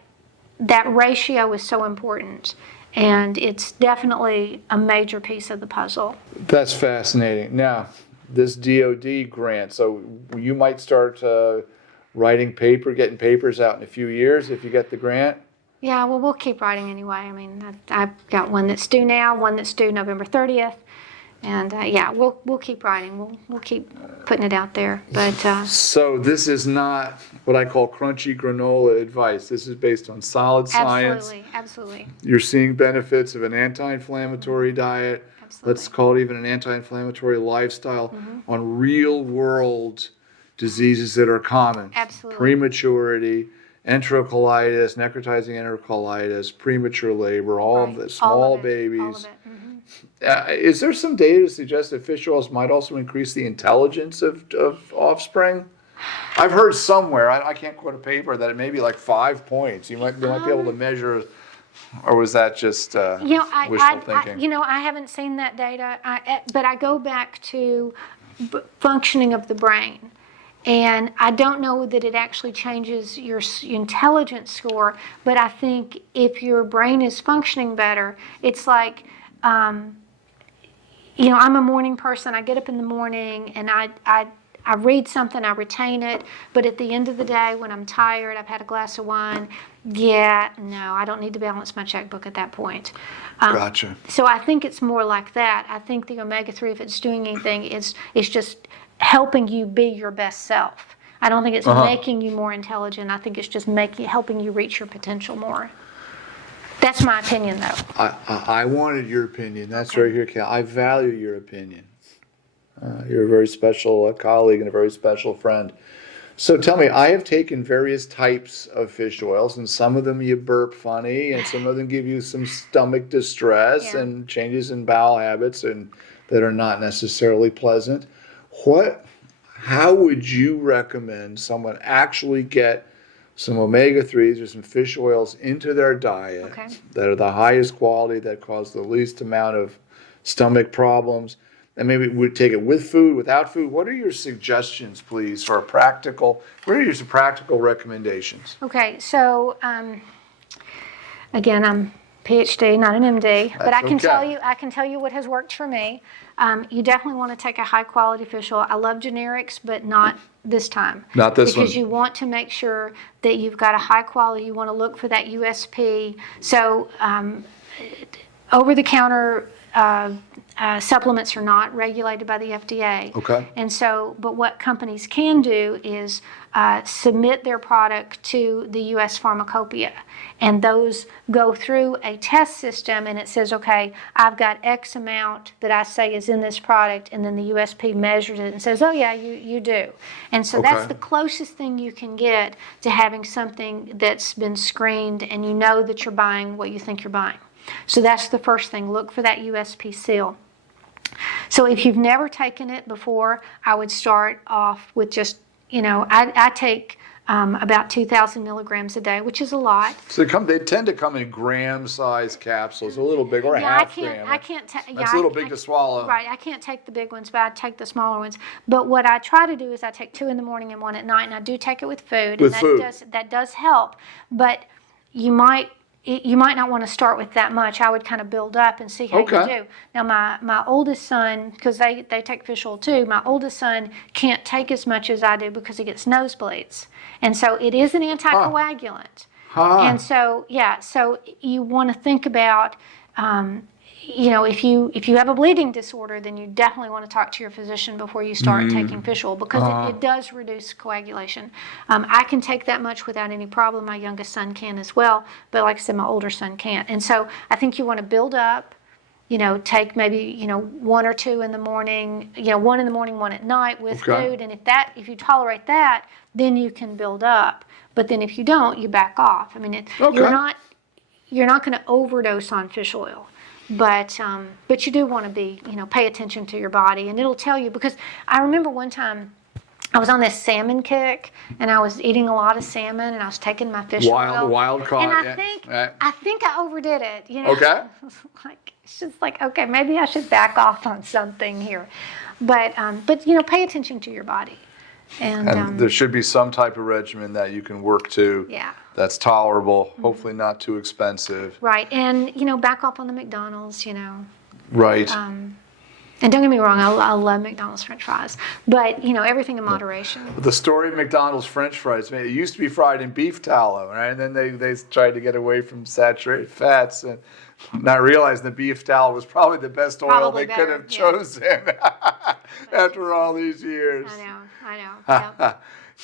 that ratio is so important. And it's definitely a major piece of the puzzle. That's fascinating. Now, this DOD grant, so you might start getting papers out in a few years if you get the grant? Yeah, well, we'll keep writing anyway. I mean, I've got one that's due now, one that's due November 30th. And we'll keep writing. We'll keep putting it out there. But so this is not what I call crunchy granola advice. This is based on solid science. Absolutely. You're seeing benefits of an anti-inflammatory diet. Absolutely. Let's call it even an anti-inflammatory lifestyle on real-world diseases that are common. Absolutely. Prematurity, enterocolitis, necrotizing enterocolitis, premature labor, all of this, small babies. All of it. Is there some data to suggest that fish oils might also increase the intelligence of offspring? I've heard somewhere, I can't quote a paper, that it may be like 5 points. You might be able to measure, or was that just wishful thinking? I haven't seen that data, but I go back to functioning of the brain. And I don't know that it actually changes your intelligence score, but I think if your brain is functioning better, it's like, I'm a morning person. I get up in the morning and I read something, I retain it, but at the end of the day, when I'm tired, I've had a glass of wine, I don't need to balance my checkbook at that point. Gotcha. So I think it's more like that. I think the omega-3, if it's doing anything, it's just helping you be your best self. I don't think it's making you more intelligent. I think it's just helping you reach your potential more. That's my opinion, though. I wanted your opinion. That's right here, Cal. I value your opinion. You're a very special colleague and a very special friend. So tell me, I have taken various types of fish oils, and some of them you burp funny, and some of them give you some stomach distress and changes in bowel habits and that are not necessarily pleasant. How would you recommend someone actually get some omega-3s or some fish oils into their diet Okay. that are the highest quality, that cause the least amount of stomach problems. And maybe we'd take it with food, without food. What are your suggestions, please, for what are your practical recommendations? Okay, so again, I'm PhD, not an MD, but That's I can tell okay. you, what has worked for me. You definitely want to take a high quality fish oil. I love generics, but not this time. Not this because one. you want to make sure that you've got a high quality. You want to look for that USP. So over-the-counter supplements are not regulated by the FDA. Okay. And so, but what companies can do is submit their product to the U.S. Pharmacopoeia, and those go through a test system, and it says, okay, I've got X amount that I say is in this product, and then the USP measures it and says, oh yeah, you do. And so that's Okay. the closest thing you can get to having something that's been screened, and you know that you're buying what you think you're buying. So that's the first thing. Look for that USP seal. So if you've never taken it before, I would start off with just, I take about 2,000 milligrams a day, which is a lot. So they tend to come in gram-sized capsules, a little big, or a half gram. I can't take. That's a little big to swallow. Right, I can't take the big ones, but I take the smaller ones. But what I try to do is I take 2 in the morning and 1 at night, and I do take it with food. With and food. That does help, but you might not want to start with that much. I would kind of build up and see how you do. Now, my oldest son, because they take fish oil too, my oldest son can't take as much as I do because he gets nosebleeds. And so it is an anticoagulant. And so, so you want to think about, if you have a bleeding disorder, then you definitely want to talk to your physician before you start taking fish oil, because it does reduce coagulation. I can take that much without any problem. My youngest son can as well, but like I said, my older son can't. And so I think you want to build up, take maybe, 1 or 2 in the morning, 1 in the morning, 1 at night with food. And if you tolerate that, then you can build up. But then if you don't, you back off. I mean, you're not going to overdose on fish oil. But you do want to be, pay attention to your body, and it'll tell you. Because I remember one time I was on this salmon kick, and I was eating a lot of salmon, and I was taking my fish oil. Wild caught. And I think I overdid it. Okay. It's just like, okay, maybe I should back off on something here. But pay attention to your body. And there should be some type of regimen that you can work to. Yeah. That's tolerable, hopefully not too expensive. Right, and back off on the McDonald's, Right. And don't get me wrong, I love McDonald's French fries, but everything in moderation. The story of McDonald's French fries, it used to be fried in beef tallow, right? And then they tried to get away from saturated fats, and not realizing the beef tallow was probably the best oil they could have chosen after all these years. I know.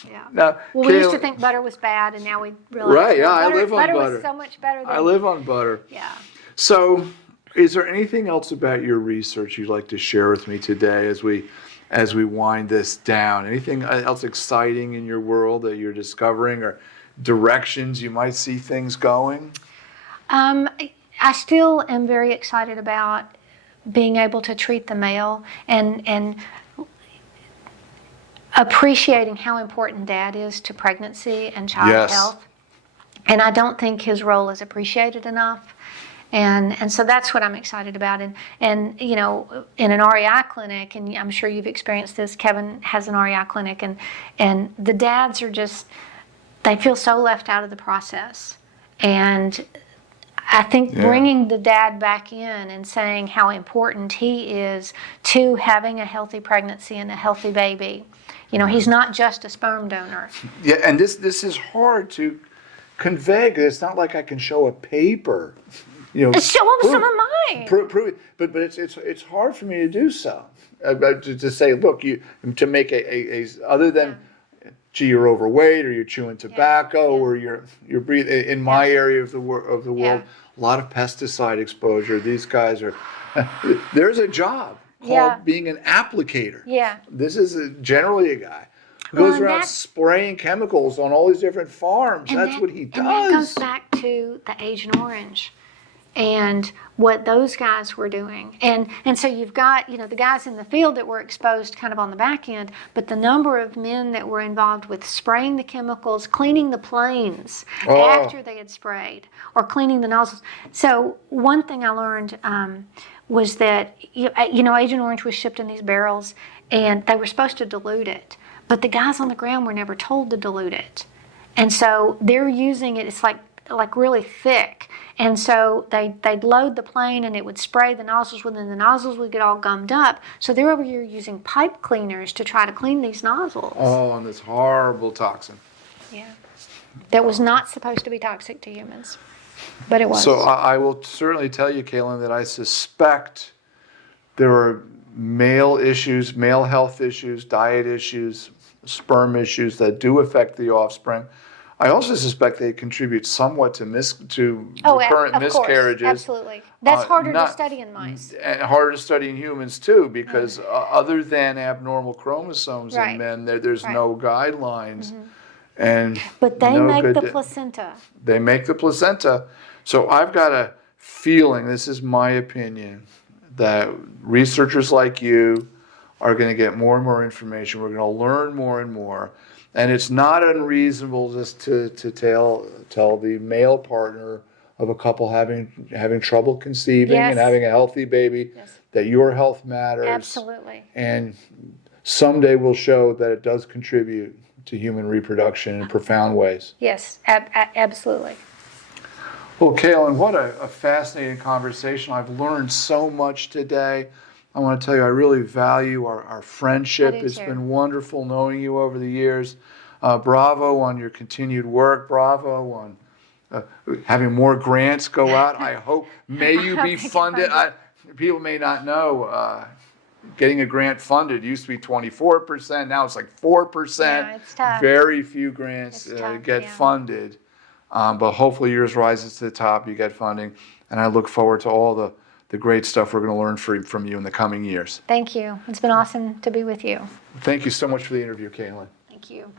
Yeah. Now, well, we used to think butter was bad, and now we realize I live on butter. Butter was so much better than... I live on butter. Yeah. So, is there anything else about your research you'd like to share with me today as we wind this down? Anything else exciting in your world that you're discovering, or directions you might see things going? I still am very excited about being able to treat the male and appreciating how important dad is to pregnancy and child health. And I don't think his role is appreciated enough. And so that's what I'm excited about. And in an REI clinic, and I'm sure you've experienced this, Kevin has an REI clinic, and the dads are just, they feel so left out of the process. And I think bringing the dad back in and saying how important he is to having a healthy pregnancy and a healthy baby. He's not just a sperm donor. Yeah, and this is hard to convey. It's not like I can show a paper. Show them some of mine. Prove it, but it's hard for me to do so. To say, look, to make a other than, gee, you're overweight, or you're chewing tobacco, or you're breathing. In my area of the world, a lot of pesticide exposure. These guys are. There's a job called being an applicator. Yeah. This is generally a guy who goes around spraying chemicals on all these different farms. That's what he does. And that goes back to the Agent Orange. and what those guys were doing. And so you've got, the guys in the field that were exposed kind of on the back end, but the number of men that were involved with spraying the chemicals, cleaning the planes after they had sprayed, or cleaning the nozzles. So one thing I learned was that, Agent Orange was shipped in these barrels, and they were supposed to dilute it. But the guys on the ground were never told to dilute it. And so they're using it, it's like really thick. And so they'd load the plane and it would spray the nozzles, and then the nozzles would get all gummed up. So they're over here using pipe cleaners to try to clean these nozzles. Oh, and this horrible toxin. Yeah. That was not supposed to be toxic to humans, but it was. So I will certainly tell you, Kaylon, that I suspect there are male issues, male health issues, diet issues, sperm issues that do affect the offspring. I also suspect they contribute somewhat to recurrent miscarriages. Absolutely. That's harder to study in mice. And harder to study in humans too, because other than abnormal chromosomes in men, there's no guidelines. But they make the placenta. They make the placenta. So I've got a feeling, this is my opinion, that researchers like you are going to get more and more information. We're going to learn more and more. And it's not unreasonable just to tell the male partner of a couple having trouble conceiving and having a healthy baby that your health matters. Absolutely. And someday we'll show that it does contribute to human reproduction in profound ways. Yes, absolutely. Well, Kaylon, what a fascinating conversation. I've learned so much today. I want to tell you, I really value our friendship. It's been wonderful knowing you over the years. Bravo on your continued work. Bravo on having more grants go out. I hope, may you be funded. People may not know, getting a grant funded used to be 24%. Now it's like 4%. Yeah, it's tough. Very few grants get funded. But hopefully yours rises to the top. You get funding. And I look forward to all the great stuff we're going to learn from you in the coming years. Thank you. It's been awesome to be with you. Thank you so much for the interview, Kaylon. Thank you.